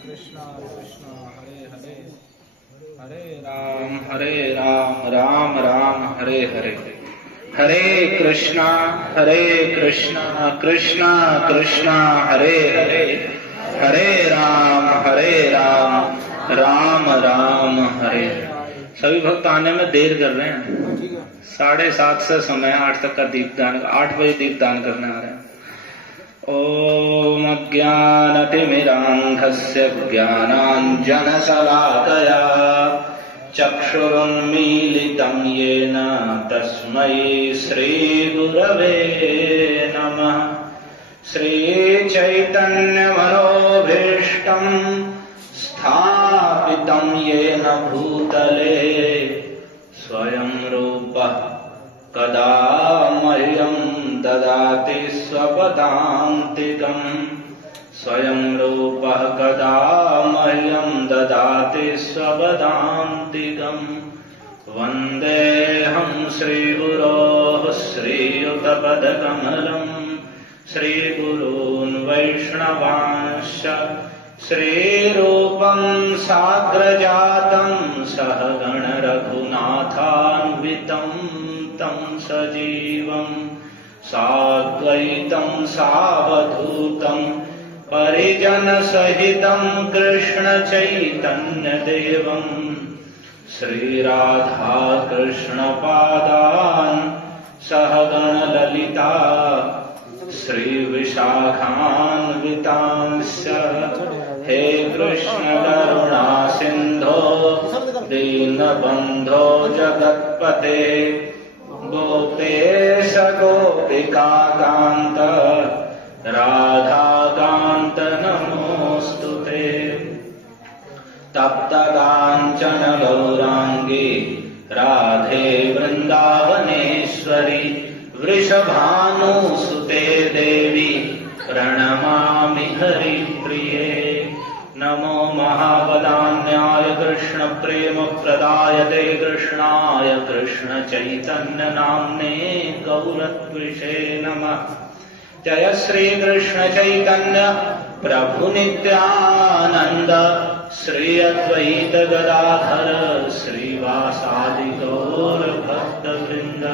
कृष्ण कृष्ण हरे हरे हरे राम राम राम हरे हरे हरे कृष्णा कृष्ण कृष्ण हरे हरे हरे राम राम राम हरे। सभी भक्त आने में देर कर रहे हैं। 7:30 से समय 8 तक का दीपदान, 8 बजे दीपदान करने आ रहे हैं। ओम अज्ञानतिमिरान्धस्य ज्ञानाञ्जनशलाकया चक्षुरुन्मीलितं येन तस्मै श्रीगुरवे नमः। श्रीचैतन्यमनोभीष्टं स्थापितं येन भूतले स्वयं रूपः कदा मह्यं ददाति स्वपदान्तिकम्। स्वयं रूपः कदा मह्यं ददाति स्वपदान्तिकम्। वन्देऽहं श्रीगुरोः श्रीयुतपदकमलम् श्रीगुरून् वैष्णवांश्च श्रीरूपं साग्रजातं सहगण रघुनाथान्वितं तं सजीवं साद्वैतं सावधूतं परिजनसहितं कृष्ण चैतन्यदेवं श्रीराधा कृष्ण पादान् सहगण ललिता श्रीविशाखान्वितांश्च। हे कृष्ण करुणा सिन्धो दीनबन्धो जगत्पते गोपेश गोपिकान्त राधाकान्त नमोऽस्तुते। तप्तकाञ्चन गौराङ्गी राधे वृन्दावनेश्वरी वृषभानुसुते देवी प्रणमामि हरिप्रिये। नमो महावदान्याय कृष्ण प्रेम प्रदायते कृष्णाय कृष्ण चैतन्य नाम्ने गौरत्विषे नमः। जय श्री कृष्ण चैतन्य प्रभु नित्यानंद श्री अद्वैत गदाधर श्रीवासादि गौर भक्तवृंद।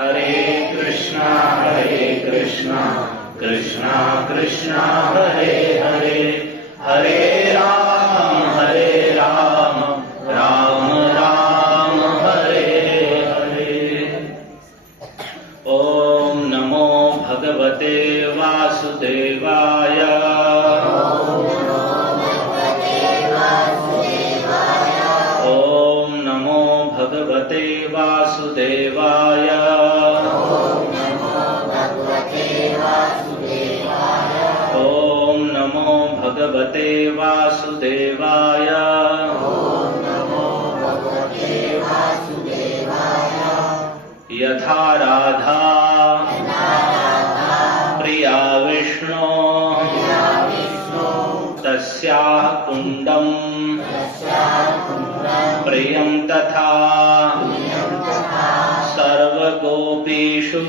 हरे कृष्णा कृष्णा कृष्णा हरे हरे हरे राम राम राम हरे हरे। ओम नमो भगवते वासुदेवाय ओम नमो भगवते वासुदेवाय ओम नमो भगवते वासुदेवाय। यथा राधा प्रिया विष्णो तस्याः कुण्डं प्रियं तथा सर्वगोपीषु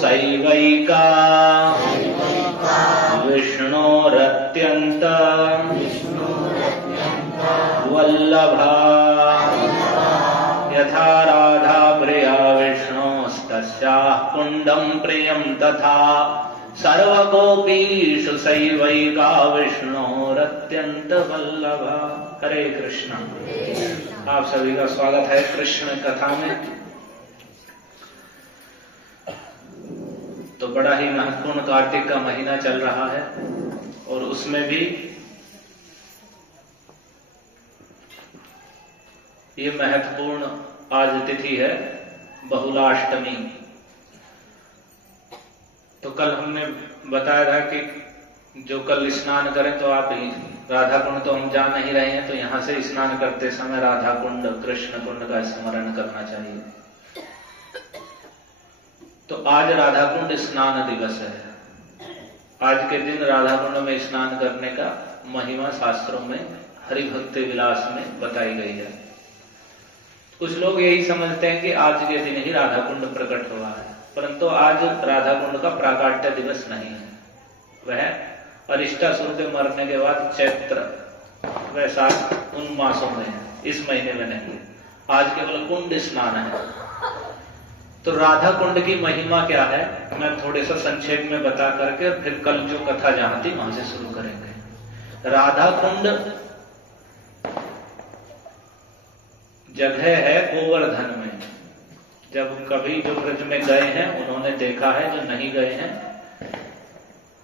सैवैका विष्णोरत्यन्त वल्लभा। यथा राधा प्रिया विष्णोस्तस्याः कुण्डं प्रियं तथा सर्वगोपीषु सैवैका विष्णोरत्यन्त वल्लभा। हरे कृष्ण। आप सभी का स्वागत है कृष्ण कथा में। तो बड़ा ही महत्वपूर्ण कार्तिक का महीना चल रहा है और उसमें भी ये महत्वपूर्ण आज तिथि है बहुलाष्टमी। तो कल हमने बताया था कि जो कल स्नान करें तो आप राधा कुंड तो हम जा नहीं रहे हैं, तो यहां से स्नान करते समय राधा कुंड कृष्ण कुंड का स्मरण करना चाहिए। तो आज राधा कुंड स्नान दिवस है। आज के दिन राधा कुंड में स्नान करने का महिमा शास्त्रों में हरि भक्ति विलास में बताई गई है। कुछ लोग यही समझते हैं कि आज के दिन ही राधा कुंड प्रकट हुआ है, परंतु आज राधा कुंड का प्राकाट्य दिवस नहीं है। वह अरिष्टासुर के मरने के बाद चैत्र वैशाख उन मासों में है, इस महीने में नहीं। आज केवल कुंड स्नान है। तो राधा कुंड की महिमा क्या है, मैं थोड़े सा संक्षेप में बता करके और फिर कल जो कथा जहां थी वहां से शुरू करेंगे। राधा कुंड जगह है गोवर्धन में। जब कभी जो ब्रज में गए हैं उन्होंने देखा है, जो नहीं गए हैं,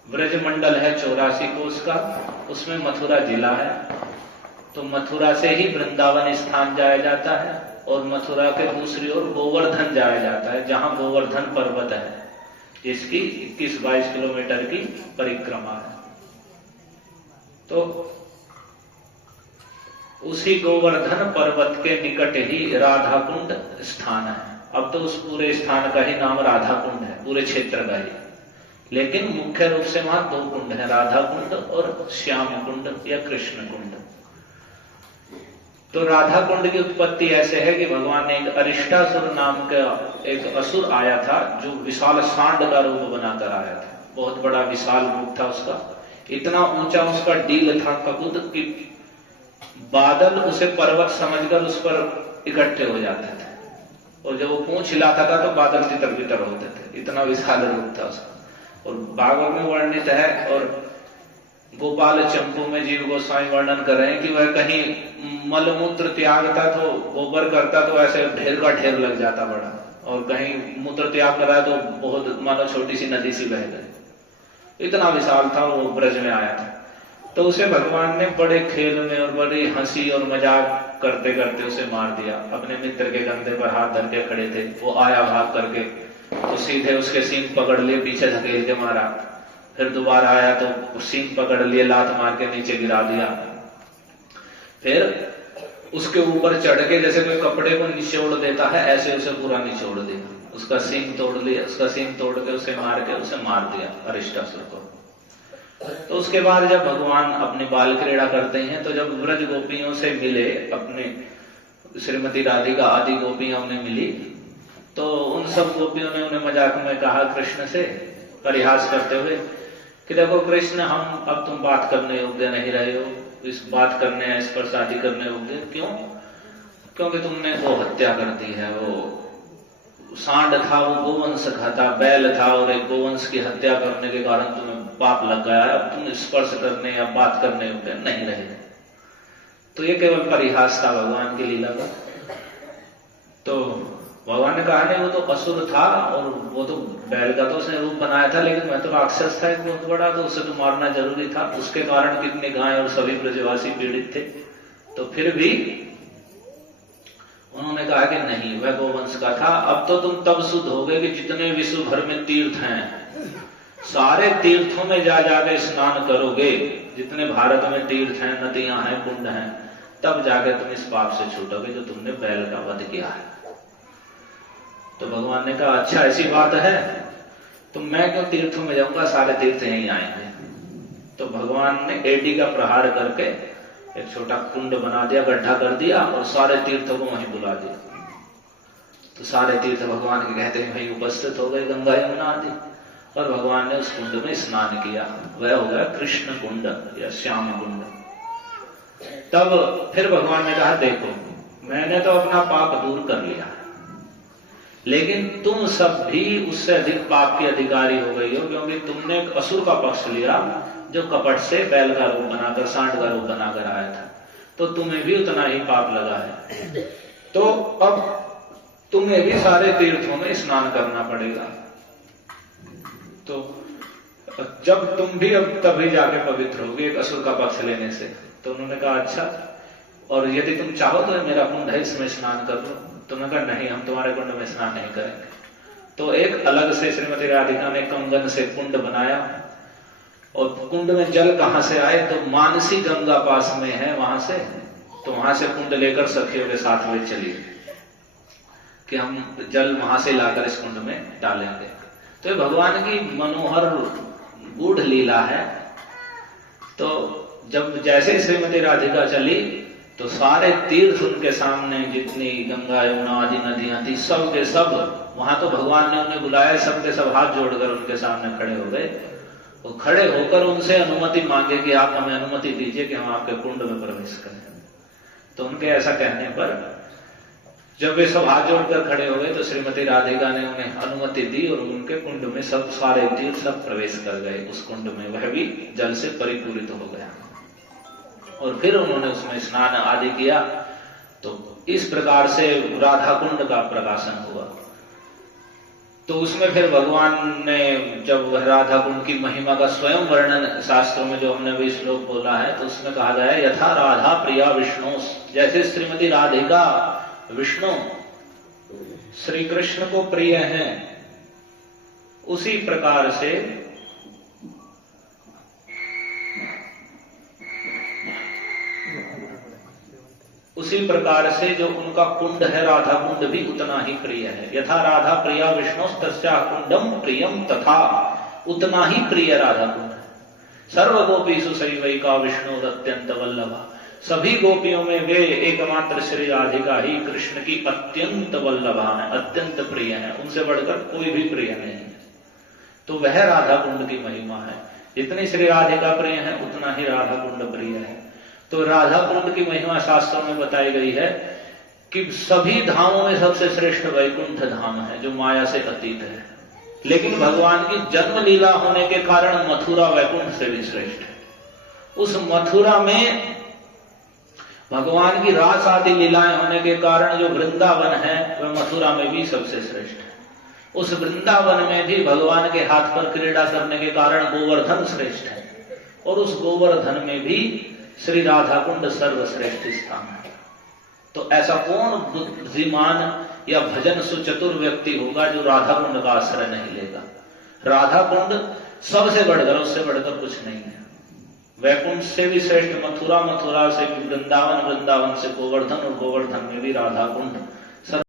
ब्रज मंडल है 84 कोस का, उसमें मथुरा जिला है। तो मथुरा से ही वृंदावन स्थान जाया जाता है और मथुरा के दूसरी ओर गोवर्धन जाया जाता है, जहां गोवर्धन पर्वत है, जिसकी 21-22 किलोमीटर की परिक्रमा है। तो उसी गोवर्धन पर्वत के निकट ही राधा कुंड स्थान है। अब तो उस पूरे स्थान का ही नाम राधा कुंड है, पूरे क्षेत्र का ही। लेकिन मुख्य रूप से वहां 2 कुंड है, राधा कुंड और श्याम कुंड या कृष्ण कुंड। तो राधा कुंड की उत्पत्ति ऐसे है कि भगवान ने एक अरिष्टासुर नाम का एक असुर आया था, जो विशाल सांड का रूप बनाकर आया था। बहुत बड़ा विशाल रूप था उसका, इतना ऊंचा उसका डील था ककुद कि बादल उसे पर्वत समझकर उस पर इकट्ठे हो जाते थे, और जब वो पूंछ हिलाता था तो बादल तितर बितर होते थे, इतना विशाल रूप था उसका। और भागवत में वर्णित है, और गोपाल चंपू में जीव गोस्वामी वर्णन कर रहे हैं कि वह कहीं मलमूत्र त्यागता तो गोबर करता तो ऐसे ढेर का ढेर लग जाता बड़ा, और कहीं मूत्र त्याग करा तो बहुत मानो छोटी सी नदी सी बह गई। इतना विशाल था वो, ब्रज में आया था। तो उसे भगवान ने बड़े खेल में और बड़ी हंसी और मजाक करते करते उसे मार दिया। अपने मित्र के कंधे पर हाथ धर के खड़े थे, वो आया भाग करके तो सीधे उसके सींग पकड़ लिए, पीछे धकेल के मारा। फिर दोबारा आया तो सींग पकड़ लिए, लात मार के नीचे गिरा दिया। फिर उसके ऊपर चढ़ के जैसे कोई कपड़े को निचोड़ देता है, ऐसे उसे पूरा निचोड़ दिया, उसका सींग तोड़ लिया, उसका सींग तोड़ के उसे मार दिया अरिष्टासुर को। तो उसके बाद जब भगवान अपनी बाल क्रीड़ा करते हैं, तो जब ब्रज गोपियों से मिले, अपने श्रीमती राधिका आदि गोपियां उन्हें मिली, तो उन सब गोपियों ने उन्हें मजाक में कहा कृष्ण से, परिहास करते हुए कि देखो कृष्ण, हम अब तुम बात करने योग्य नहीं रहे हो, इस बात करने, इस पर शादी करने योग्य क्यों? क्योंकि तुमने गो हत्या कर दी है। वो सांड था, वो गोवंश खाता, बैल था, और एक गोवंश की हत्या करने के कारण तुम्हें पाप लग गया है। अब तुम स्पर्श करने या बात करने योग्य नहीं रहे। तो ये केवल परिहास था भगवान की लीला का। तो भगवान ने कहा नहीं, वो तो असुर था, और वो तो बैल का तो उसने रूप बनाया था, लेकिन मैं तो राक्षस था एक बहुत बड़ा, तो उसे तो मारना जरूरी था। उसके कारण कितने गाय और सभी ब्रजवासी पीड़ित थे। तो फिर भी उन्होंने कहा कि नहीं, वह गोवंश का था। अब तो तुम तब शुद्ध हो गए कि जितने विश्व भर में तीर्थ हैं, सारे तीर्थों में जा जाके स्नान करोगे, जितने भारत में तीर्थ हैं, नदियां हैं, कुंड हैं, तब जाके तुम इस पाप से छूटोगे जो तुमने बैल का वध किया है। तो भगवान ने कहा अच्छा ऐसी बात है, तो मैं क्यों तीर्थों में जाऊंगा, सारे तीर्थ यहीं आएंगे। तो भगवान ने एडी का प्रहार करके एक छोटा कुंड बना दिया, गड्ढा कर दिया, और सारे तीर्थों को वहीं बुला दिया। तो सारे तीर्थ भगवान के कहते हैं वहीं उपस्थित हो गए, गंगा यमुना आदि, और भगवान ने उस कुंड में स्नान किया। वह हो गया कृष्ण कुंड या श्याम कुंड। तब फिर भगवान ने कहा देखो, मैंने तो अपना पाप दूर कर लिया, लेकिन तुम सब भी उससे अधिक पाप के अधिकारी हो गई हो, क्योंकि तुमने एक असुर का पक्ष लिया जो कपट से बैल का रूप बनाकर, सांड का रूप बनाकर आया था। तो तुम्हें भी उतना ही पाप लगा है। तो अब तुम्हें भी सारे तीर्थों में स्नान करना पड़ेगा। तो जब तुम भी अब तभी जाके पवित्र होगे एक असुर का पक्ष लेने से। तो उन्होंने कहा अच्छा, और यदि तुम चाहो तो मेरा कुंड है, इसमें स्नान कर लो। तो उन्होंने कहा नहीं, हम तुम्हारे कुंड में स्नान नहीं करेंगे। तो एक अलग से श्रीमती राधिका ने कंगन से कुंड बनाया, और कुंड में जल कहां से आए, तो मानसी गंगा पास में है वहां से। तो वहां से कुंड लेकर सखियों के साथ में चलिए कि हम जल वहां से लाकर इस कुंड में डालेंगे। तो भगवान की मनोहर गूढ़ लीला है। तो जब जैसे श्रीमती राधिका चली, तो सारे तीर्थ उनके सामने, जितनी गंगा यमुना आदि नदियां थी, सब के सब, वहां तो भगवान ने उन्हें बुलाया, सब के सब हाथ जोड़कर उनके सामने खड़े हो गए। वो खड़े होकर उनसे अनुमति मांगे कि आप हमें अनुमति दीजिए कि हम आपके कुंड में प्रवेश करें। तो उनके ऐसा कहने पर जब वे सब हाथ जोड़कर खड़े हो गए तो श्रीमती राधिका ने उन्हें अनुमति दी और उनके कुंड में सब सारे तीर्थ सब प्रवेश कर गए उस कुंड में, वह भी जल से परिपूरित हो गया और फिर उन्होंने उसमें स्नान आदि किया। तो इस प्रकार से राधा कुंड का प्रकाशन हुआ। तो उसमें फिर भगवान ने जब राधा कुंड की महिमा का स्वयं वर्णन शास्त्रों में जो हमने भी श्लोक बोला है, तो उसमें कहा गया है यथा राधा प्रिया विष्णु, जैसे श्रीमती राधिका विष्णु श्री कृष्ण को प्रिय हैं, उसी प्रकार से जो उनका कुंड है राधा कुंड भी उतना ही प्रिय है। यथा राधा प्रिया विष्णु तस्याः कुंडम प्रियम, तथा उतना ही प्रिय राधा कुंड है। सर्व गोपीषु सैवैका विष्णु अत्यंत वल्लभा, सभी गोपियों में वे एकमात्र श्री राधिका ही कृष्ण की अत्यंत वल्लभा है, अत्यंत प्रिय है, उनसे बढ़कर कोई भी प्रिय नहीं है। तो वह राधा कुंड की महिमा है। जितनी श्री राधिका प्रिय है उतना ही राधा कुंड प्रिय है। तो राधा कुंड की महिमा शास्त्रों में बताई गई है कि सभी धामों में सबसे श्रेष्ठ वैकुंठ धाम है जो माया से अतीत है, लेकिन भगवान की जन्म लीला होने के कारण मथुरा वैकुंठ से भी श्रेष्ठ है। उस मथुरा में भगवान की रास आदि लीलाएं होने के कारण जो वृंदावन है वह मथुरा में भी सबसे श्रेष्ठ है। उस वृंदावन में भी भगवान के हाथ पर क्रीड़ा करने के कारण गोवर्धन श्रेष्ठ है और उस गोवर्धन में भी श्री राधा कुंड सर्वश्रेष्ठ स्थान है। तो ऐसा कौन बुद्धिमान या भजन सुचतुर व्यक्ति होगा जो राधा कुंड का आश्रय नहीं लेगा। राधा कुंड सबसे बढ़कर, उससे बढ़कर कुछ नहीं है। वैकुंठ से भी श्रेष्ठ मथुरा, मथुरा से भी वृंदावन, वृंदावन से गोवर्धन और गोवर्धन में भी राधा कुंड